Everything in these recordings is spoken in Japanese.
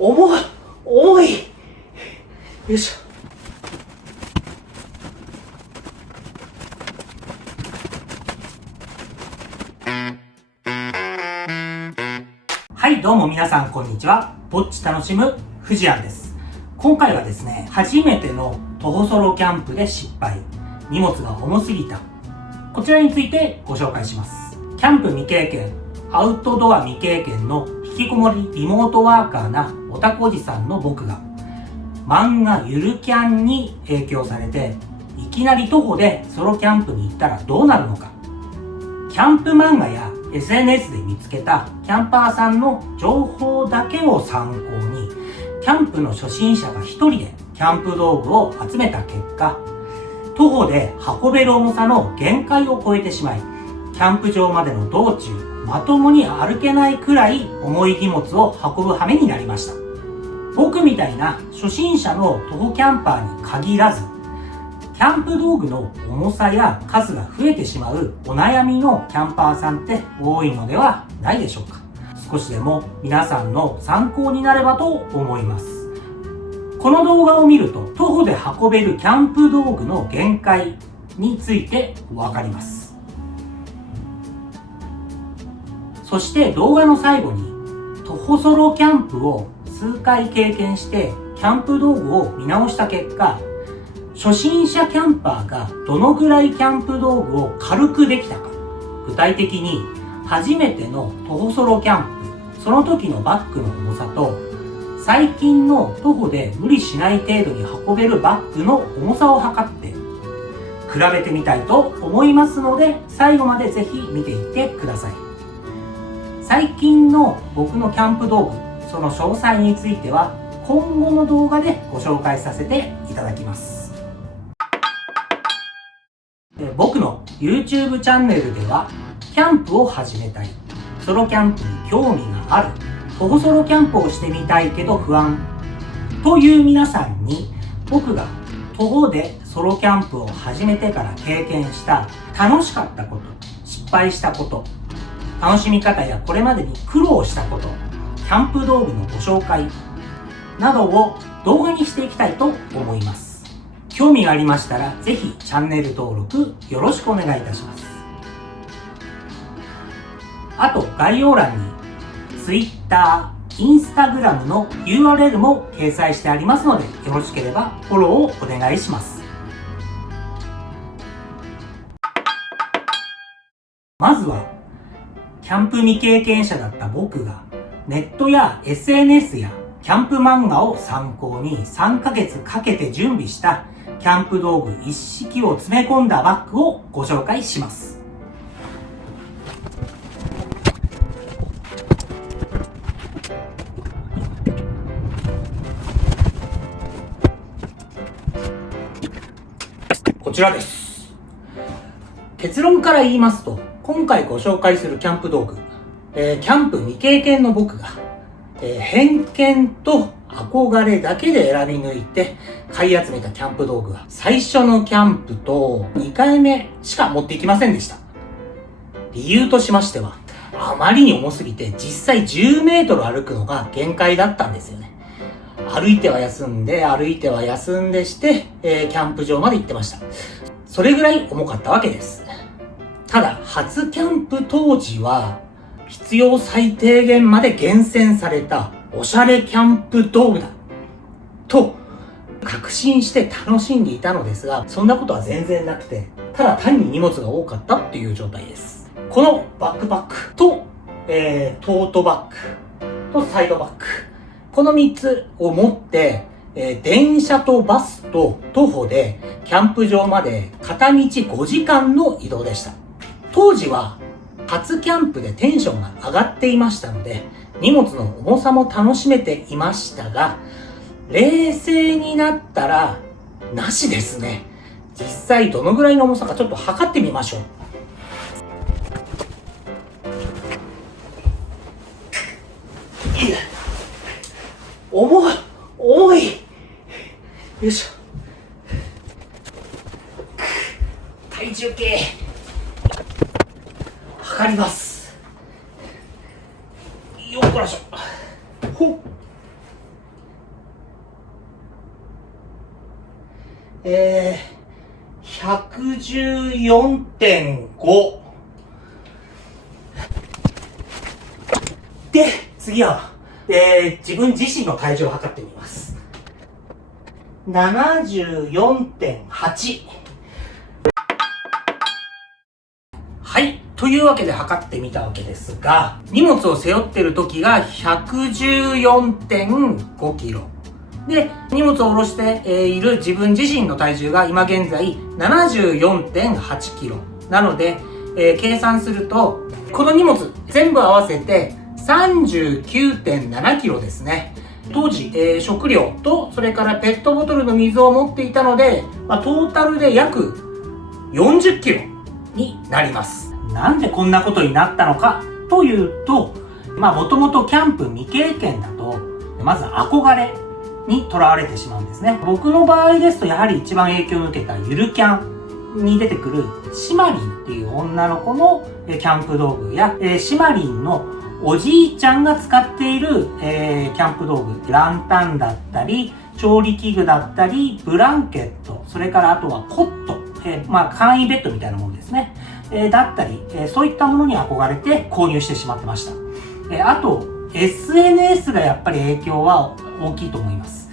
重い。よいしょ。はい、どうも皆さんこんにちは。ぼっち楽しむ藤谷です。今回はですね、初めての徒歩ソロキャンプで失敗。荷物が重すぎた。こちらについてご紹介します。キャンプ未経験、アウトドア未経験の引きこもりリモートワーカーなオタクおじさんの僕が、漫画ゆるキャンに影響されて、いきなり徒歩でソロキャンプに行ったらどうなるのか。キャンプ漫画や SNS で見つけたキャンパーさんの情報だけを参考に、キャンプの初心者が一人でキャンプ道具を集めた結果、徒歩で運べる重さの限界を超えてしまい、キャンプ場までの道中、まともに歩けないくらい重い荷物を運ぶ羽目になりました。僕みたいな初心者の徒歩キャンパーに限らず、キャンプ道具の重さや数が増えてしまうお悩みのキャンパーさんって多いのではないでしょうか。少しでも皆さんの参考になればと思います。この動画を見ると徒歩で運べるキャンプ道具の限界についてわかります。そして動画の最後に徒歩ソロキャンプを数回経験してキャンプ道具を見直した結果、初心者キャンパーがどのぐらいキャンプ道具を軽くできたか、具体的に初めての徒歩ソロキャンプ、その時のバッグの重さと最近の徒歩で無理しない程度に運べるバッグの重さを測って比べてみたいと思いますので、最後までぜひ見ていってください。最近の僕のキャンプ道具、その詳細については今後の動画でご紹介させていただきます。僕の YouTube チャンネルでは、キャンプを始めたい、ソロキャンプに興味がある、徒歩ソロキャンプをしてみたいけど不安という皆さんに、僕が徒歩でソロキャンプを始めてから経験した楽しかったこと、失敗したこと、楽しみ方やこれまでに苦労したこと、キャンプ道具のご紹介などを動画にしていきたいと思います。興味がありましたらぜひチャンネル登録よろしくお願いいたします。あと概要欄に Twitter、Instagram の URL も掲載してありますので、よろしければフォローをお願いします。まずはキャンプ未経験者だった僕がネットや SNS やキャンプ漫画を参考に3ヶ月かけて準備したキャンプ道具一式を詰め込んだバッグをご紹介します。こちらです。結論から言いますと、今回ご紹介するキャンプ道具、キャンプ未経験の僕が、偏見と憧れだけで選び抜いて買い集めたキャンプ道具は、最初のキャンプと2回目しか持っていきませんでした。理由としましては、あまりに重すぎて実際10メートル歩くのが限界だったんですよね。歩いては休んでして、キャンプ場まで行ってました。それぐらい重かったわけです。ただ、初キャンプ当時は必要最低限まで厳選されたおしゃれキャンプ道具だと確信して楽しんでいたのですが、そんなことは全然なくて、ただ単に荷物が多かったっていう状態です。このバックパックと、トートバッグとサイドバッグ、この3つを持って、電車とバスと徒歩でキャンプ場まで片道5時間の移動でした。当時は初キャンプでテンションが上がっていましたので、荷物の重さも楽しめていましたが、冷静になったらなしですね。実際どのぐらいの重さかちょっと測ってみましょう。重い。よいしょ。体重計測ります。よっこらしょ。ほっ。114.5。で、次は、自分自身の体重を測ってみます。74.8。はい。というわけで測ってみたわけですが、荷物を背負ってる時が 114.5 キロ。で、荷物を下ろしている自分自身の体重が今現在 74.8 キロ。なので、計算すると、この荷物全部合わせて 39.7 キロですね。当時、食料とそれからペットボトルの水を持っていたので、トータルで約40キロになります。なんでこんなことになったのかというと、もともとキャンプ未経験だと、まず憧れにとらわれてしまうんですね。僕の場合ですと、やはり一番影響を受けたゆるキャンに出てくるシマリンっていう女の子のキャンプ道具や、シマリンのおじいちゃんが使っている、キャンプ道具、ランタンだったり、調理器具だったり、ブランケット、それからあとはコット、簡易ベッドみたいなものですね。だったり、そういったものに憧れて購入してしまってました。あと、SNS がやっぱり影響は大きいと思います。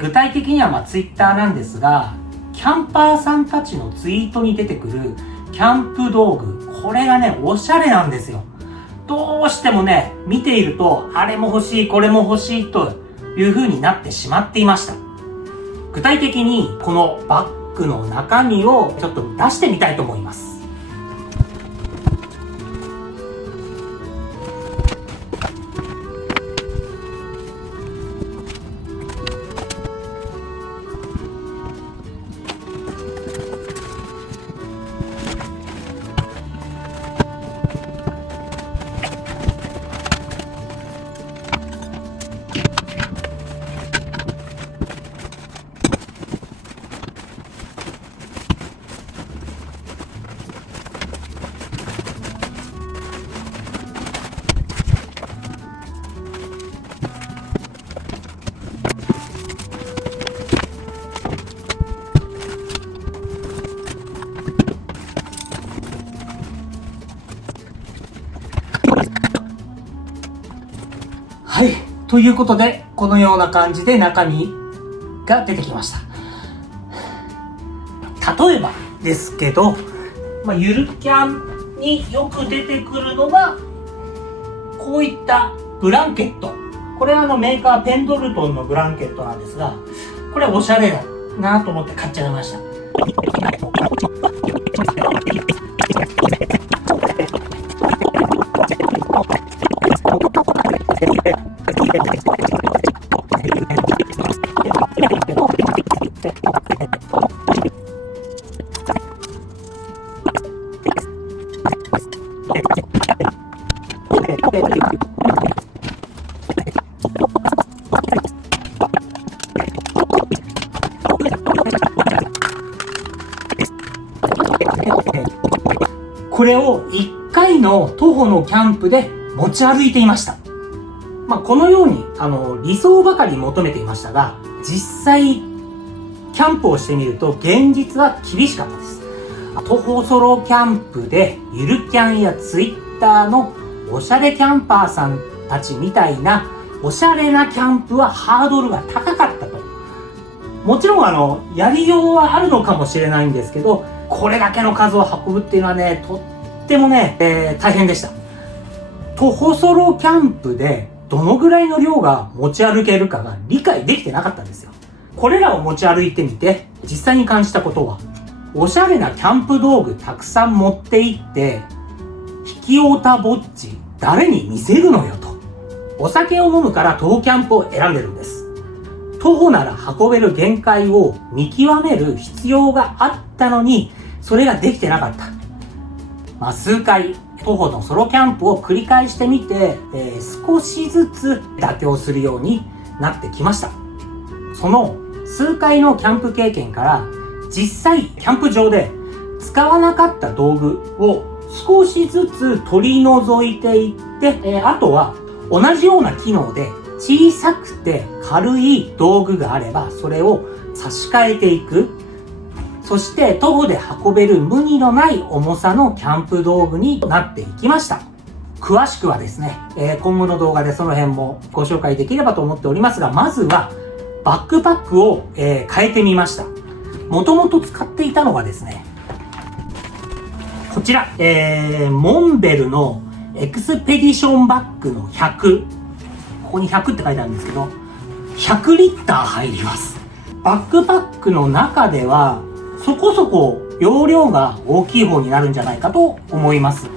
具体的にはTwitter なんですが、キャンパーさんたちのツイートに出てくるキャンプ道具、これがね、おしゃれなんですよ。どうしてもね、見ていると、あれも欲しい、これも欲しいという風になってしまっていました。具体的に、このバッグの中身をちょっと出してみたいと思います。はい。ということで、このような感じで中身が出てきました。例えばですけど、ゆるキャンによく出てくるのが、こういったブランケット。これはメーカーペンドルトンのブランケットなんですが、これおしゃれだなと思って買っちゃいました。これを1回の徒歩のキャンプで持ち歩いていました。このように理想ばかり求めていましたが、実際キャンプをしてみると現実は厳しかったです。徒歩ソロキャンプでゆるキャンやツイッターのおしゃれキャンパーさんたちみたいなおしゃれなキャンプはハードルが高かったと。もちろんやりようはあるのかもしれないんですけど、これだけの数を運ぶっていうのはね、とってもね、大変でした。徒歩ソロキャンプでどのぐらいの量が持ち歩けるかが理解できてなかったんですよ。これらを持ち歩いてみて実際に感じたことは、おしゃれなキャンプ道具たくさん持って行って引きおたぼっち誰に見せるのよと。お酒を飲むから徒歩キャンプを選んでるんです。徒歩なら運べる限界を見極める必要があったのに、それができてなかった。数回徒歩のソロキャンプを繰り返してみて、少しずつ妥協するようになってきました。その数回のキャンプ経験から、実際キャンプ場で使わなかった道具を少しずつ取り除いていって、あとは同じような機能で小さくて軽い道具があればそれを差し替えていく。そして徒歩で運べる無理のない重さのキャンプ道具になっていきました。詳しくはですね、今後の動画でその辺もご紹介できればと思っておりますが、まずはバックパックを、変えてみました。もともと使っていたのがですね、こちら、モンベルのエクスペディションバッグの100。ここに100って書いてあるんですけど、100リッター入ります。バックパックの中では、そこそこ容量が大きい方になるんじゃないかと思います。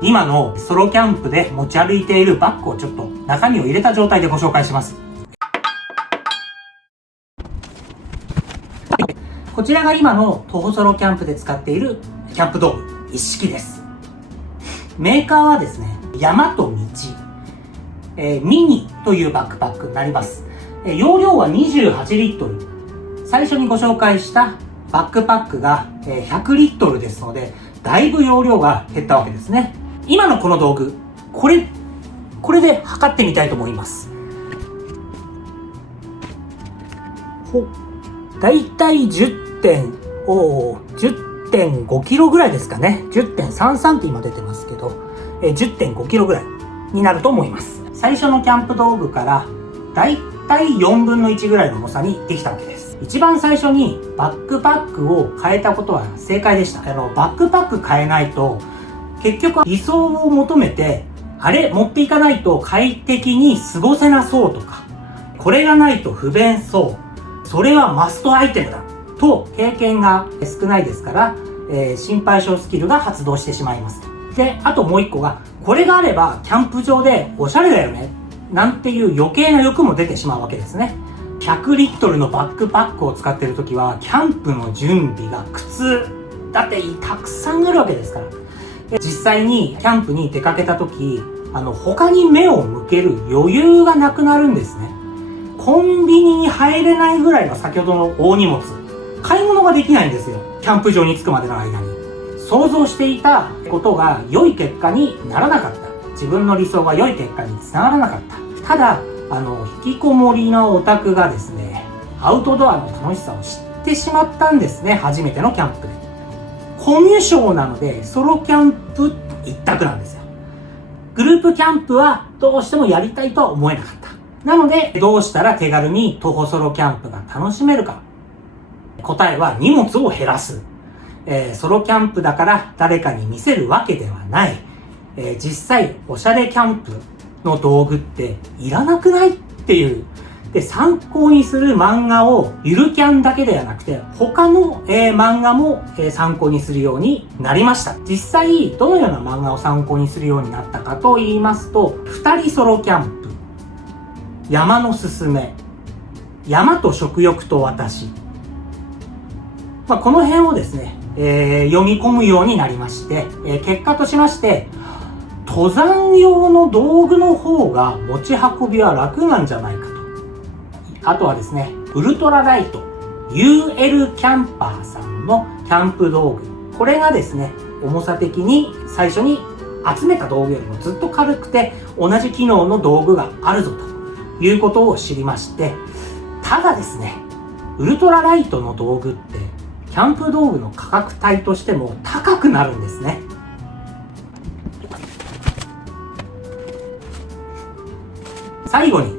今のソロキャンプで持ち歩いているバッグをちょっと中身を入れた状態でご紹介します。こちらが今の徒歩ソロキャンプで使っているキャンプ道具一式です。メーカーはですね、山と道、ミニというバックパックになります。容量は28リットル。最初にご紹介したバックパックが100リットルですので、だいぶ容量が減ったわけですね。今のこの道具、これで測ってみたいと思います。だいたい10.5 キロぐらいですかね。10.33 って今出てますけど、10.5 キロぐらいになると思います。最初のキャンプ道具からだいたい4分の1ぐらいの重さにできたわけです。一番最初にバックパックを変えたことは正解でした。バックパック変えないと、結局理想を求めて、あれ持っていかないと快適に過ごせなそうとか、これがないと不便そう、それはマストアイテムだと経験が少ないですから、心配性スキルが発動してしまいます。で、あともう一個が、これがあればキャンプ場でおしゃれだよねなんていう余計な欲も出てしまうわけですね。100リットルのバックパックを使っているときは、キャンプの準備が苦痛だってたくさんあるわけですから。で、実際にキャンプに出かけたとき、他に目を向ける余裕がなくなるんですね。コンビニに入れないぐらいの先ほどの大荷物、買い物ができないんですよ。キャンプ場に着くまでの間に。想像していたことが良い結果にならなかった。自分の理想が良い結果につながらなかった。ただ、引きこもりのオタクがですね、アウトドアの楽しさを知ってしまったんですね。初めてのキャンプで。コミュ障なので、ソロキャンプ一択なんですよ。グループキャンプはどうしてもやりたいとは思えなかった。なので、どうしたら手軽に徒歩ソロキャンプが楽しめるか。答えは荷物を減らす。ソロキャンプだから誰かに見せるわけではない。実際、おしゃれキャンプの道具っていらなくないっていう。で、参考にする漫画をゆるキャンだけではなくて、他の、漫画も、参考にするようになりました。実際、どのような漫画を参考にするようになったかと言いますと、2人ソロキャンプ、山のすすめ、山と食欲と私。この辺をですね、読み込むようになりまして、結果としまして、登山用の道具の方が持ち運びは楽なんじゃないかと。あとはですね、ウルトラライト UL キャンパーさんのキャンプ道具。これがですね、重さ的に最初に集めた道具よりもずっと軽くて同じ機能の道具があるぞということを知りまして、ただですね、ウルトラライトの道具ってキャンプ道具の価格帯としても高くなるんですね。最後に、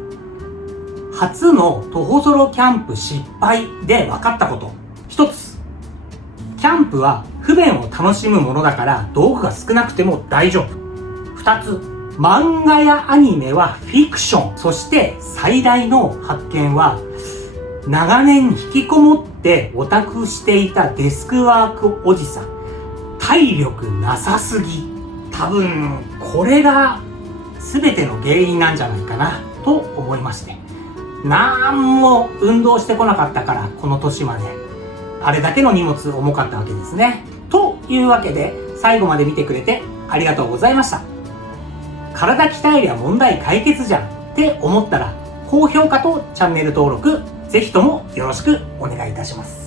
初の徒歩ソロキャンプ失敗で分かったこと。一つ、キャンプは不便を楽しむものだから道具が少なくても大丈夫。二つ、漫画やアニメはフィクション。そして最大の発見は、長年引きこもってオタクしていたデスクワークおじさん。体力なさすぎ。多分、これが全ての原因なんじゃないかなと思いまして。なんも運動してこなかったから、この年まで。あれだけの荷物重かったわけですね。というわけで、最後まで見てくれてありがとうございました。体鍛えりゃ問題解決じゃんって思ったら、高評価とチャンネル登録、ぜひともよろしくお願いいたします。